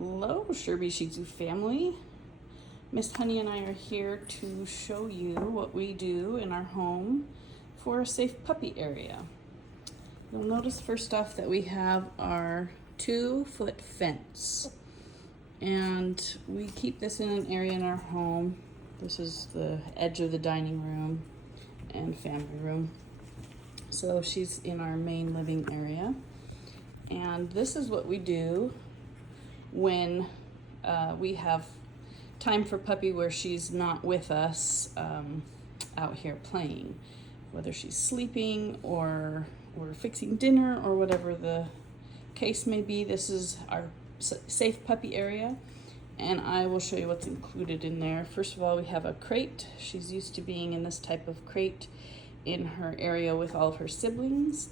Hello, Shurbeez Shih Tzu family. Miss Honey and I are here to show you what we do in our home for a safe puppy area. You'll notice first off that we have our 2-foot fence, and we keep this in an area in our home. This is the edge of the dining room and family room. So she's in our main living area, and this is what we do when we have time for puppy where she's not with us out here playing, whether she's sleeping or we're fixing dinner or whatever the case may be. This is our safe puppy area, and I will show you what's included in there. First of all, we have a crate. She's used to being in this type of crate in her area with all of her siblings.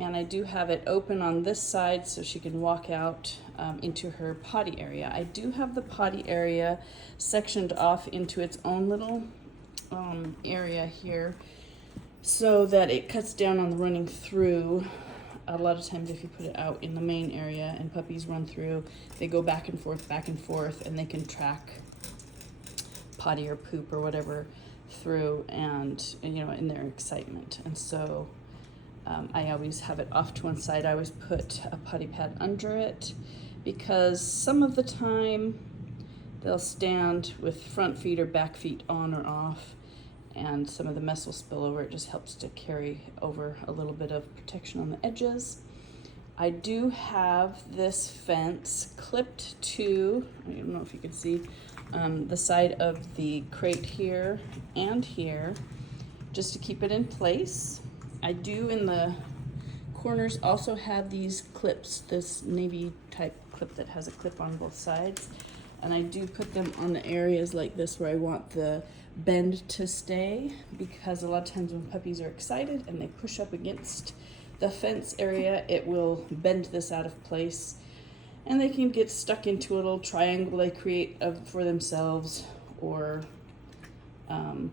And I do have it open on this side so she can walk out into her potty area. I do have the potty area sectioned off into its own little area here so that it cuts down on the running through. A lot of times if you put it out in the main area and puppies run through, they go back and forth, and they can track potty or poop or whatever through and you know, in their excitement. And so I always have it off to one side. I always put a potty pad under it because some of the time they'll stand with front feet or back feet on or off, and some of the mess will spill over. It just helps to carry over a little bit of protection on the edges. I do have this fence clipped to, I don't know if you can see, the side of the crate here and here, just to keep it in place. I do in the corners also have these clips, this navy type clip that has a clip on both sides, and I do put them on the areas like this where I want the bend to stay, because a lot of times when puppies are excited and they push up against the fence area, it will bend this out of place and they can get stuck into a little triangle they create for themselves, or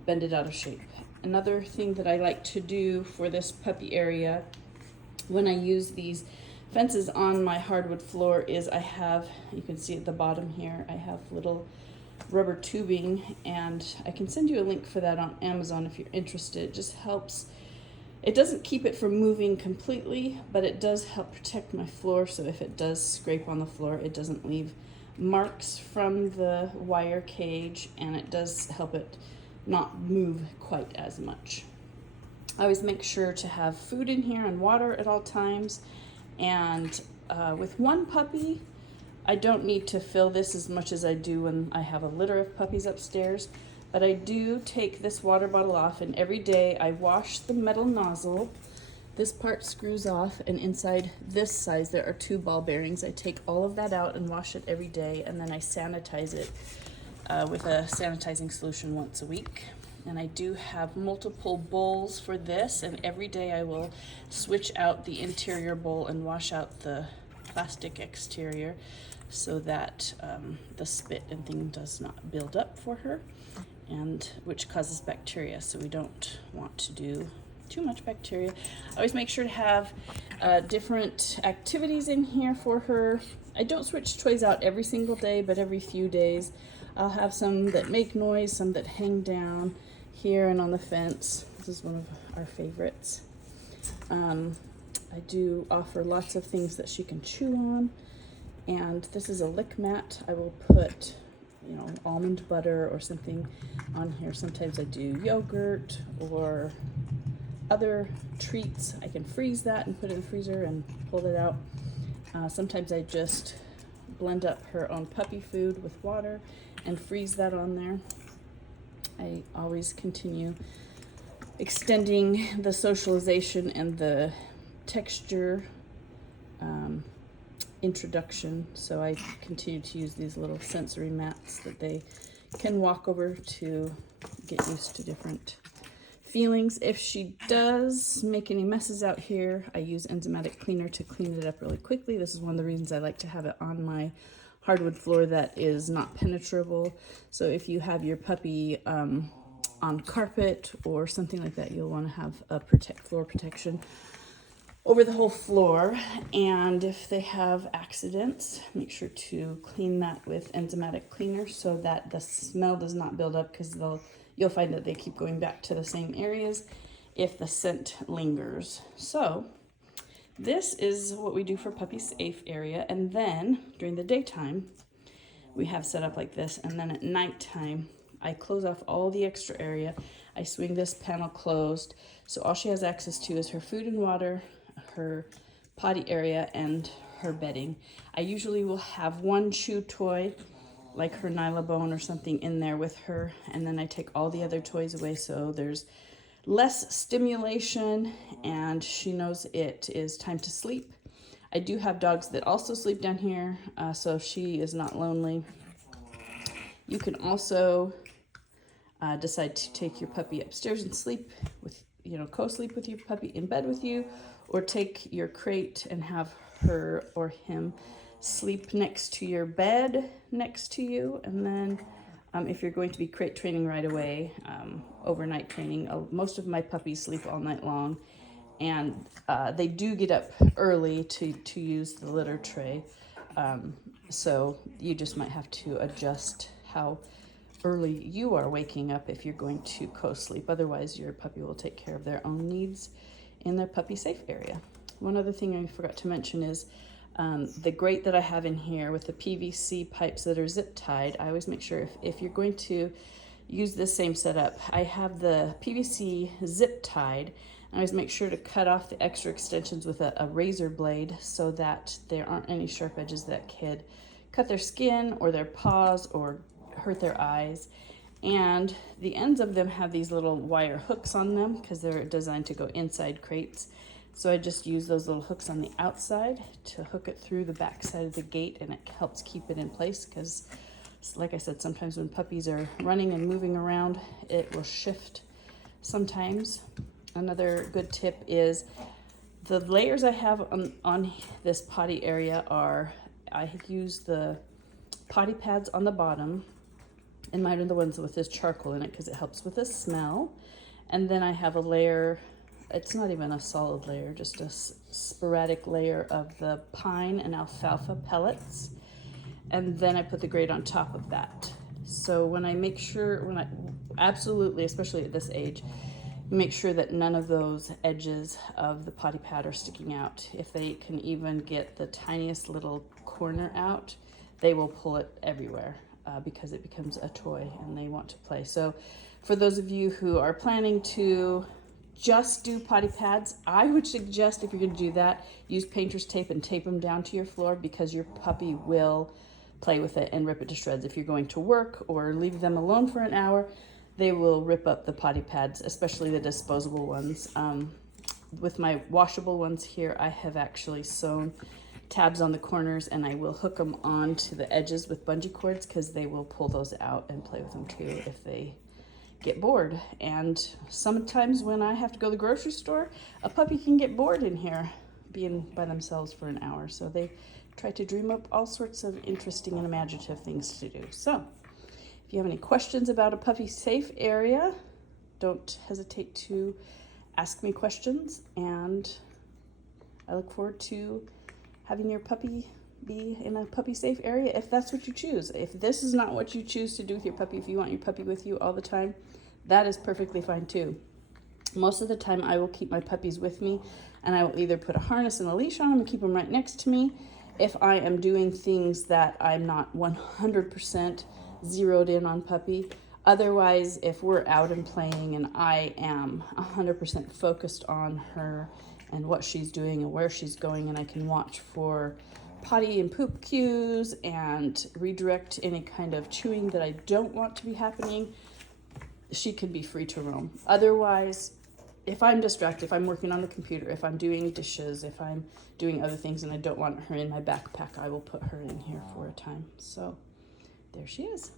bend it out of shape. Another thing that I like to do for this puppy area when I use these fences on my hardwood floor is I have, you can see at the bottom here, I have little rubber tubing, and I can send you a link for that on Amazon if you're interested. It just helps. It doesn't keep it from moving completely, but it does help protect my floor, so if it does scrape on the floor, it doesn't leave marks from the wire cage, and it does help it not move quite as much. I always make sure to have food in here and water at all times, and with one puppy, I don't need to fill this as much as I do when I have a litter of puppies upstairs, but I do take this water bottle off, and every day I wash the metal nozzle. This part screws off, and inside this size there are 2 ball bearings. I take all of that out and wash it every day, and then I sanitize it with a sanitizing solution once a week. And I do have multiple bowls for this, and every day I will switch out the interior bowl and wash out the plastic exterior so that the spit and thing does not build up for her, and which causes bacteria, so we don't want to do too much bacteria. I always make sure to have different activities in here for her. I don't switch toys out every single day, but every few days I'll have some that make noise, some that hang down here and on the fence. This is one of our favorites. I do offer lots of things that she can chew on, and this is a lick mat. I will put, you know, almond butter or something on here. Sometimes I do yogurt or other treats. I can freeze that and put it in the freezer and pull it out. Sometimes I just blend up her own puppy food with water and freeze that on there. I always continue extending the socialization and the texture introduction, so I continue to use these little sensory mats that they can walk over to get used to different feelings. If she does make any messes out here, I use enzymatic cleaner to clean it up really quickly. This is one of the reasons I like to have it on my hardwood floor that is not penetrable. So if you have your puppy on carpet or something like that, you'll want to have a floor protection. over the whole floor. And if they have accidents, make sure to clean that with enzymatic cleaner so that the smell does not build up, because you'll find that they keep going back to the same areas if the scent lingers. So this is what we do for puppy safe area. And then during the daytime, we have set up like this. And then at nighttime, I close off all the extra area. I swing this panel closed. So all she has access to is her food and water, her potty area, and her bedding. I usually will have one chew toy, like her Nylabone or something, in there with her. And then I take all the other toys away so there's less stimulation and she knows it is time to sleep. I do have dogs that also sleep down here, so she is not lonely. You can also decide to take your puppy upstairs and sleep with, co-sleep with your puppy in bed with you, or take your crate and have her or him sleep next to your bed next to you. And then if you're going to be crate training right away, overnight training, most of my puppies sleep all night long, and they do get up early to use the litter tray. So you just might have to adjust how early you are waking up if you're going to co-sleep. Otherwise, your puppy will take care of their own needs in their puppy safe area. One other thing I forgot to mention is the grate that I have in here with the PVC pipes that are zip tied. I always make sure if you're going to use this same setup, I have the PVC zip tied. I always make sure to cut off the extra extensions with a razor blade so that there aren't any sharp edges that could cut their skin or their paws or hurt their eyes. And the ends of them have these little wire hooks on them because they're designed to go inside crates. So I just use those little hooks on the outside to hook it through the back side of the gate, and it helps keep it in place because, like I said, sometimes when puppies are running and moving around, it will shift sometimes. Another good tip is the layers I have on this potty area are, I use the potty pads on the bottom, and mine are the ones with this charcoal in it because it helps with the smell. And then I have a layer, it's not even a solid layer, just a sporadic layer of the pine and alfalfa pellets. And then I put the grate on top of that. So when I absolutely, especially at this age, make sure that none of those edges of the potty pad are sticking out. If they can even get the tiniest little corner out, they will pull it everywhere because it becomes a toy and they want to play. So for those of you who are planning to just do potty pads, I would suggest, if you're going to do that, use painter's tape and tape them down to your floor, because your puppy will play with it and rip it to shreds. If you're going to work or leave them alone for an hour, they will rip up the potty pads, especially the disposable ones. With my washable ones here, I have actually sewn tabs on the corners, and I will hook them onto the edges with bungee cords because they will pull those out and play with them too if they get bored. And sometimes when I have to go to the grocery store, a puppy can get bored in here being by themselves for an hour. So they try to dream up all sorts of interesting and imaginative things to do. So if you have any questions about a puppy safe area, don't hesitate to ask me questions, and I look forward to having your puppy be in a puppy safe area if that's what you choose. If this is not what you choose to do with your puppy, if you want your puppy with you all the time, that is perfectly fine too. Most of the time I will keep my puppies with me, and I will either put a harness and a leash on them and keep them right next to me if I am doing things that I'm not 100% zeroed in on puppy. Otherwise, if we're out and playing and I am 100% focused on her and what she's doing and where she's going, and I can watch for potty and poop cues and redirect any kind of chewing that I don't want to be happening, she can be free to roam. Otherwise, if I'm distracted, if I'm working on the computer, if I'm doing dishes, if I'm doing other things and I don't want her in my backpack, I will put her in here for a time. So there she is.